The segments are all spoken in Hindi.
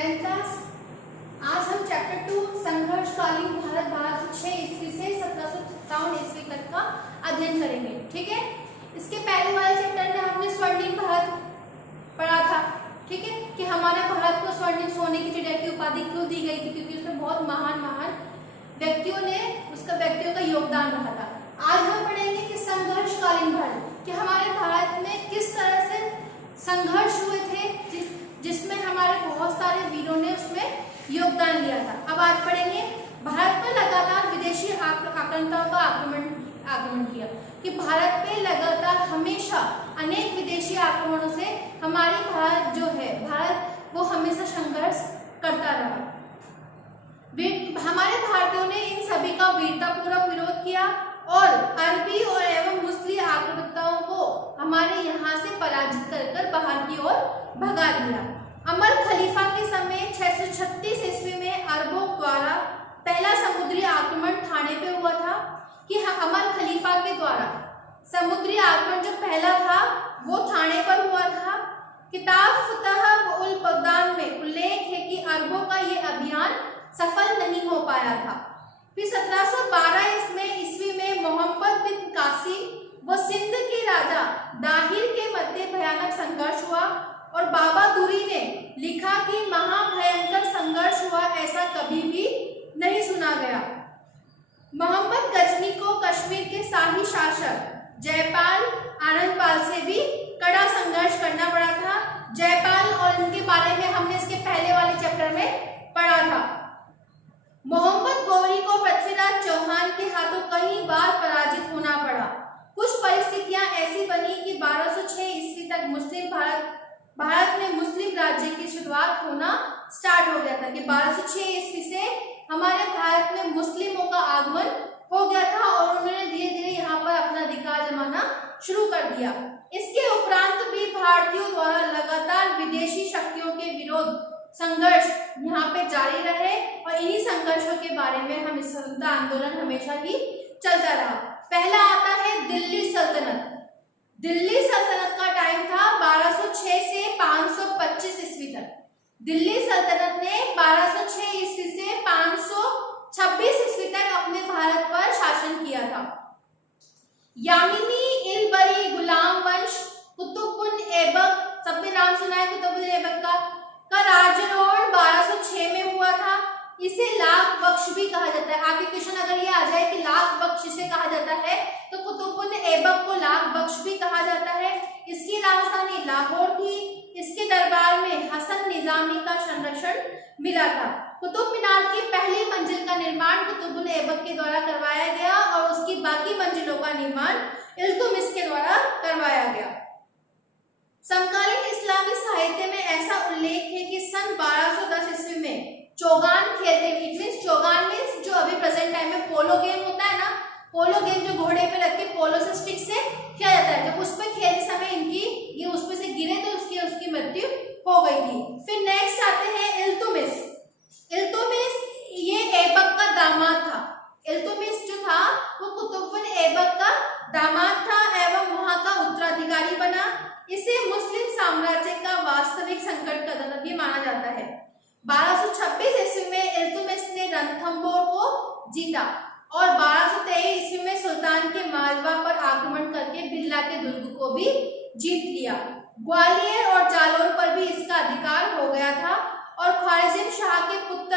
10th class. आज हम चैप्टर 2 संघर्षकालीन भारत 1206 ईस्वी से 1757 ईस्वी तक का अध्ययन करेंगे। ठीक है, इसके पहले वाले चैप्टर में हमने स्वर्णिम भारत पढ़ा था। ठीक है, कि हमारे भारत को स्वर्णिम सोने की चिड़िया की उपाधि क्यों दी गई थी, क्योंकि उसमें बहुत महान व्यक्तियों का योगदान रहा था। आज हम पढ़ेंगे कि संघर्षकालीन भारत, कि हमारे भारत में किस तरह से संघर्ष हुए थे, जिसमें हमारे बहुत सारे वीरों ने उसमें योगदान लिया था। अब आज पढ़ेंगे भारत पर लगातार विदेशी आक्रांताओं का आक्रमण किया, कि भारत पे लगातार हमेशा अनेक विदेशी आक्रमणों से हमारी भारत वो हमेशा संघर्ष करता रहा। हमारे भारतीयों ने इन सभी का वीरतापूर्वक विरोध किया और अरबी और एवं मुस्लिम आक्रमणकारियों को हमारे यहाँ से पराजित कर बाहर की ओर भगा दिया। अमर खलीफा के समय 636 ईस्वी में अरबों द्वारा पहला समुद्री आक्रमण थाने पे हुआ था, कि अमर खलीफा के द्वारा समुद्री आक्रमण जो पहला था वो थाने पर हुआ था। किताब फतह उल बगदाद में उल्लेख है कि अरबों का ये अभियान सफल नहीं हो पाया था। फिर 1712 ईस्वी में मोहम्मद बिन कासिम व सिंध के राजा दाहिर के मध्य भयानक संघर्ष हुआ और बाबा दूरी ने लिखा कि महाभयंकर संघर्ष हुआ, ऐसा कभी भी नहीं सुना गया। मोहम्मद गजनी को कश्मीर के शाही शासक जयपाल आनंदपाल से भी कड़ा संघर्ष करना पड़ा था। जयपाल और इनके बारे में हमने इसके पहले वाले चैप्टर में पढ़ा था। मोहम्मद गौरी को पृथ्वीराज चौहान के हाथों कई बार पराजित होना पड़ा। कुछ परिस्थितियां ऐसी बनी कि 1206 ईस्वी तक भारत में मुस्लिम राज्य की शुरुआत होना स्टार्ट हो गया था, कि 1206 ईस्वी से हमारे भारत में मुस्लिमों का आगमन हो गया था और उन्होंने धीरे धीरे यहाँ पर अपना अधिकार जमाना शुरू कर दिया। इसके उपरांत भी भारतीयों द्वारा लगातार विदेशी शक्तियों के विरोध संघर्ष यहाँ पे जारी रहे और इन्हीं संघर्षों के बारे में हम इस स्वतंत्रता आंदोलन हमेशा ही चलता रहा। पहला आता है दिल्ली सल्तनत। दिल्ली सल्तनत का टाइम था 1206 से 525 ईस्वी तक। दिल्ली सल्तनत ने 1206 ईस्वी से 526 ईस्वी तक अपने भारत पर शासन किया था। यामिनी इलबरी गुलाम वंश कुतुबुन ऐबक, सबने नाम सुना है कुतुबुन ऐबक का राज्यारोहण 1206 में हुआ था। इसे लाख बख्श भी कहा जाता है। आपके क्वेश्चन अगर ये आ जाए कि लाख बख्श इसे कहा जाता है, तो कुतुबुन ऐबक को लाख बख्श भी कहा जाता है। इसकी राजधानी लाहौर थी। इसके दरबार में हसन निजामी का संरक्षण मिला था। कुतुब मीनार की पहली मंजिल का निर्माण कुतुबुन ऐबक के द्वारा करवाया गया और उसकी बाकी मंजिलों का निर्माण इल्तुतमिश के द्वारा करवाया गया। समकालीन इस्लामी साहित्य में ऐसा उल्लेख है कि सन 1210 ईस्वी में चौगान खेलते, इट मींस चौगान मींस जो अभी प्रेजेंट टाइम में पोलो गेम होता है ना, पोलो गेम जो घोड़े पे रख के पोलो से स्टिक से खेला जाता है, जब उस पे खेलते समय ये उसपे से गिरे तो उसकी मृत्यु हो गई थी। फिर नेक्स्ट आते हैं इल्तुतमिश। इल्तुतमिश ये ऐबक का दामाद था। इल्तुतमिश जो था वो कुतुबुन ऐबक का दामाद था एवं वहां का उत्तराधिकारी बना। इसे मुस्लिम साम्राज्य का वास्तविक संकट का जनक भी माना जाता है। 1226 ईस्वी में इल्तुतमिश ने रणथंबोर को जीता और 1223 ईस्वी में सुल्तान के मालवा पर आक्रमण करके बिरला के दुर्ग को भी जीत लिया। ग्वालियर और जालौर पर भी इसका अधिकार हो गया था और ख्वारिज़म शाह के पुत्र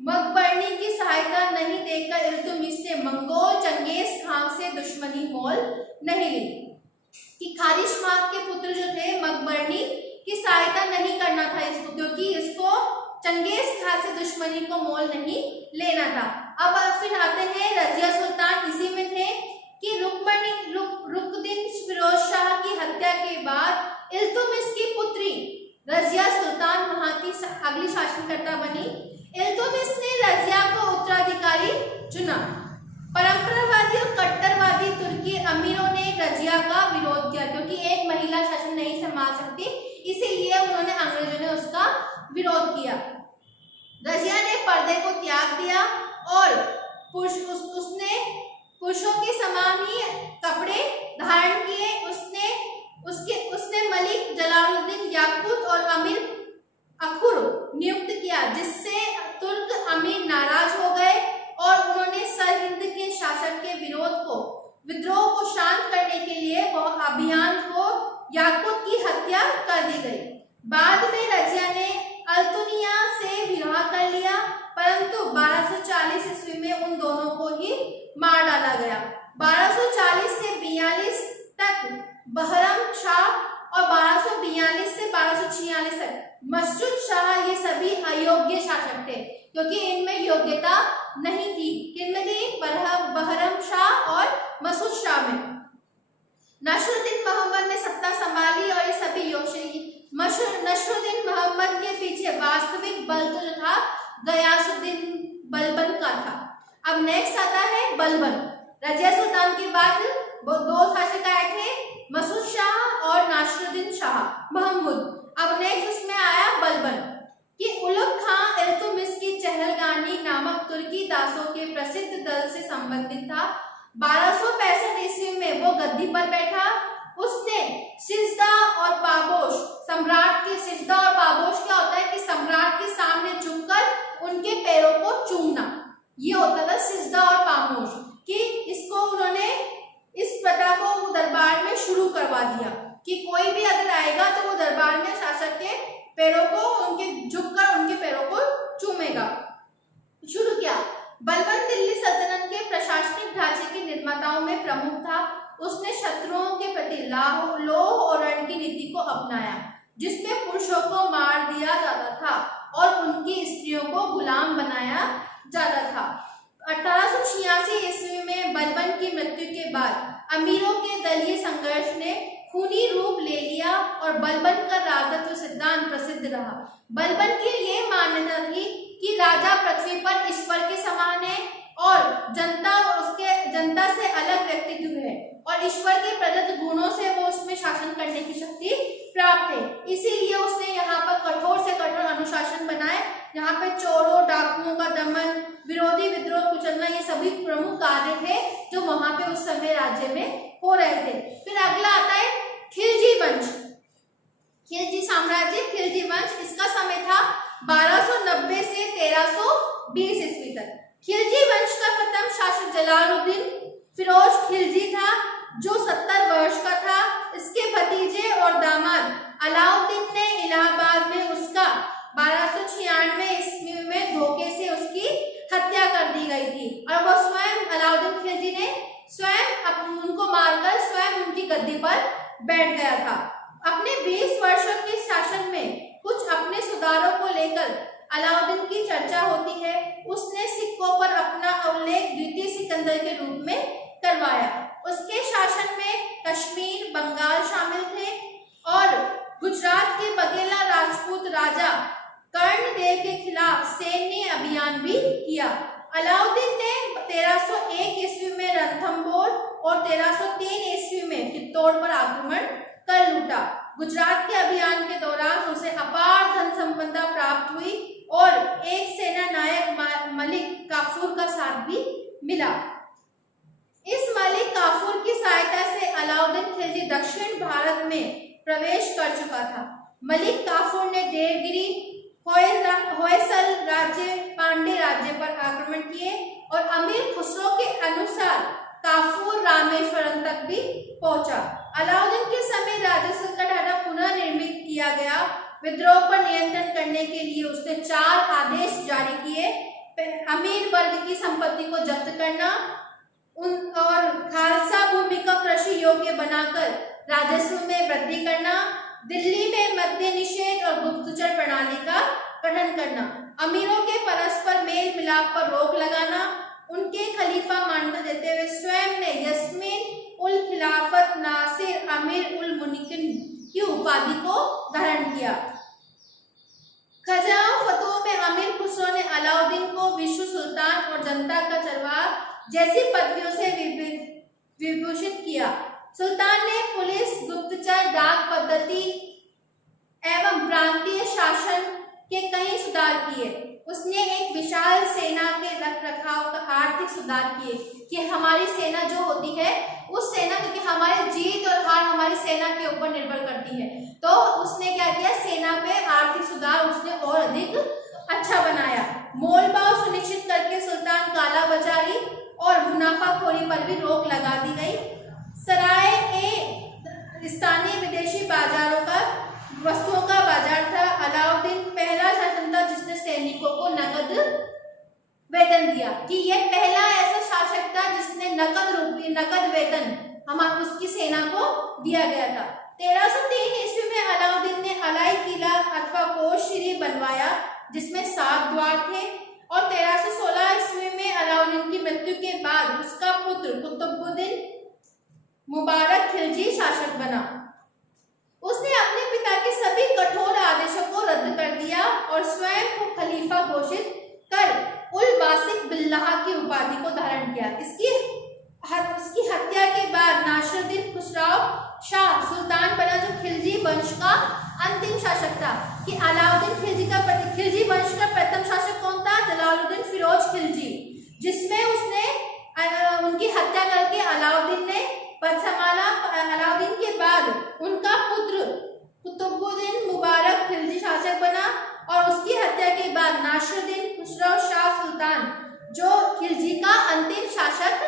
मकबरनी की सहायता नहीं देकर इल्तुतमिश ने मंगोल चंगेज खान से दुश्मनी मोल नहीं ली, कि ख्वारिज़म के पुत्र जो थे मकबरनी की सहायता नहीं करना था इसको, क्योंकि इसको चंगेज खान से दुश्मनी को मोल नहीं लेना था। अब फिर आते हैं रजिया सुल्तान। इसी में थे कि रुकनुद्दीन फिरोज शाह की हत्या के बाद इल्तुतमिश की पुत्री रजिया सुल्तान वहां की अगली शासनकर्ता बनी। इल्तुतमिश ने रजिया को उत्तराधिकारी चुना। परंपरावादी और कट्टरवादी तुर्की अमीरों ने रजिया का विरोध किया, क्योंकि एक महिला शासन नहीं संभाल सकती, इसीलिए अंग्रेजों ने उसका विरोध किया। रजिया ने पर्दे को त्याग दिया और उसने पुरुषों के समान ही कपड़े धारण किए। उसने मलिक जलालुद्दीन याकूत और अमीर अखुर याकूत की हत्या कर दी गई। बाद में रजिया ने अल्तुनिया से विवाह कर लिया, परंतु 1240 ईस्वी में उन दोनों को ही मार डाला गया। 1240 से 42 तक बहरम शाह और 1242 से 1246 तक मसूद शाह, ये सभी अयोग्य शासक थे क्योंकि इनमें योग्यता नहीं थी। किनमें थी? बहरम शाह और मसूद शाह में। नसरुद्दीन मोहम्मद ने सत्ता संभाली और ये सभी नसरुद्दीन मोहम्मद के पीछे वास्तविक बल तो जो था गयासुद्दीन बलबन का था। अब नेक्स्ट आता है बलबन। रजिया सुल्तान के बाद वो दो शासक आए थे, मसूद शाह और नासरुद्दीन शाह महमूद। अब नेक्स्ट उसमें आया बलबन कि उलुग खां इल्तुतमिश की चहलगानी नामक तुर्की दासों के प्रसिद्ध दल से संबंधित था। 1265 ईस्वी में वो गद्दी पर बैठा। उसने सिजदा और पाबोश, सम्राट के सिजदा और पाबोश क्या होता है कि सम्राट के सामने झुककर उनके पैरों को चूमना, ये होता था सिजदा और पाबोश। कि इसको उन्होंने इस प्रथा को दरबार में शुरू करवा दिया कि कोई भी अगर आएगा तो वो दरबार में शासक के पैरों को उनके झुककर उनके पैरों को चूमेगा। शुरू किया। बलबन दिल्ली सल्तनत के प्रशासनिक ढांचे के निर्माताओं में प्रमुख था। उसने शत्रुओं के प्रति लौह और रण की नीति को अपनाया, जिसमें पुरुषों को मार दिया जाता था और उनकी स्त्रियों को गुलाम बनाया जाता था। 1886 ईस्वी में बलबन की मृत्यु के बाद अमीरों के दलीय संघर्ष ने खूनी रूप ले लिया और बलबन का राजत्व सिद्धांत प्रसिद्ध रहा। बलबन की ये मान्यता थी कि राजा पृथ्वी पर ईश्वर के समान है और जनता से अलग व्यक्तित्व है और ईश्वर के प्रदत्त गुणों से वो उसमें शासन करने की शक्ति प्राप्त है। इसीलिए उसने यहाँ पर कठोर से कठोर अनुशासन बनाए। यहाँ पे चोरों डाकुओं का दमन, विरोधी विद्रोह कुचलना, ये सभी प्रमुख कार्य थे जो वहां पे उस समय राज्य में हो रहे थे। फिर अगला आता है खिलजी वंश, खिलजी साम्राज्य, खिलजी वंश। इसका समय था 1290 से 1320 ईस्वी तक। खिलजी वंश का प्रथम शासक जलालुद्दीन फिरोज खिलजी था, जो 70 वर्ष का था। इसके भतीजे और दामाद अलाउद्दीन ने इलाहाबाद में उसका 1296 ईस्वी में धोखे से उसकी हत्या कर दी गई थी और वह स्वयं अलाउद्दीन खिलजी ने स्वयं उनको मारकर स्वयं उनकी गद्दी पर बैठ गया था। अपने 20 वर्षों के शासन में कुछ अपने सुधारों को लेकर अलाउद्दीन की चर्चा होती है। उसने सिक्कों पर अपना उल्लेख द्वितीय सिकंदर के रूप में करवाया। उसके शासन में कश्मीर, बंगाल शामिल थे और गुजरात के बघेला राजपूत राजा कर्णदेव के खिलाफ सैन्य अभियान भी किया। अलाउद्दीन ने 1301 ईस्वी में रणथंभौर और 1303 ईस्वी में चित्तौड़ पर आक्रमण कर लूटा। गुजरात के अभियान के दौरान उसे अपार धन संपदा प्राप्त हुई और एक सेना नायक मलिक काफूर का साथ भी मिला। इस मलिक काफूर की सहायता से अलाउद्दीन खिलजी दक्षिण भारत में प्रवेश कर चुका था। मलिक काफूर ने देवगिरी, होयसल राज्य, पांडे राज्य पर आक्रमण किए और अमीर खुसरो के अनुसार काफूर रामेश्वरम तक भी पहुंचा। अलाउद्दीन के समय राजस्व का ढांचा पुनः निर्मित किया गया। विद्रोह पर नियंत्रण करने के लिए उसने 4 आदेश जारी किए। अमीर वर्ग की संपत्ति को जब्त करना और खालसा भूमि को कृषि योग्य बनाकर राजस्व में वृद्धि करना, दिल्ली में मद्य निषेध और गुप्तचर प्रणाली का गठन करना, अमीरों के परस्पर मेल मिलाप पर रोक लगाना, उनके खलीफा मान्यता देते हुए स्वयं ने यस्मीन उल खिलाफत नासिर अमीर उल मुनिकिन की उपाधि को धारण किया। खजाओ फतों में अमीर खुसरो ने अलाउद्दीन को विश्व सुल्तान और जनता का चरवाहा जैसी पदवियों से विभूषित किया। सुल्तान ने पुलिस, गुप्तचर, डाक पद्धति एवं प्रांतीय शासन के कई सुधार किए। उसने एक विशाल सेना के रखरखाव का आर्थिक सुधार किए कि हमारी सेना जो होती है उस सेना, क्योंकि हमारे जीत और हार हमारी सेना के ऊपर निर्भर करती है, तो उसने क्या किया, सेना पे आर्थिक सुधार उसने और अधिक अच्छा बनाया। मोलभाव सुनिश्चित करके सुल्तान काला बाजारी और मुनाफाखोरी पर भी रोक लगा दी गई। सराय ए स्थानीय विदेशी बाजारों का वस्तुओं का बाजार था। अलाउद्दीन पहला शासक था जिसने सैनिकों को नकद वेतन दिया, कि यह पहला ऐसा शासक था जिसने नकद वेतन उसकी सेना को दिया गया था। 1303 ईस्वी में अलाउद्दीन ने अलाई किला अथवा कोशश्री बनवाया जिसमें 7 द्वार थे, और 1316 ईस्वी में अलाउद्दीन की मृत्यु के बाद उसका पुत्र कुतुबुद्दीन मुबारक खिलजी शासक बना। उसने अपने पिता के सभी कठोर आदेशों को रद्द कर दिया और स्वयं को खलीफा घोषित कर उल बासिक बिल्लाह की उपाधि को धारण किया। उसकी हत्या के बाद नासिरुद्दीन खुसराव शाह सुल्तान बना, जो खिलजी वंश का अंतिम शासक था। कि अलाउद्दीन खिलजी वंश का प्रथम शासक कौन था? जलालुद्दीन फिरोज खिलजी, जिसमें उसने उनकी हत्या करके अलाउद्दीन ने पद संभाला। अलाउद्दीन के बाद उनका पुत्र कुतुबुद्दीन मुबारक खिलजी शासक बना, और उसकी हत्या के बाद नासिरुद्दीन खुसराव शाह सुल्तान, जो खिलजी का अंतिम शासक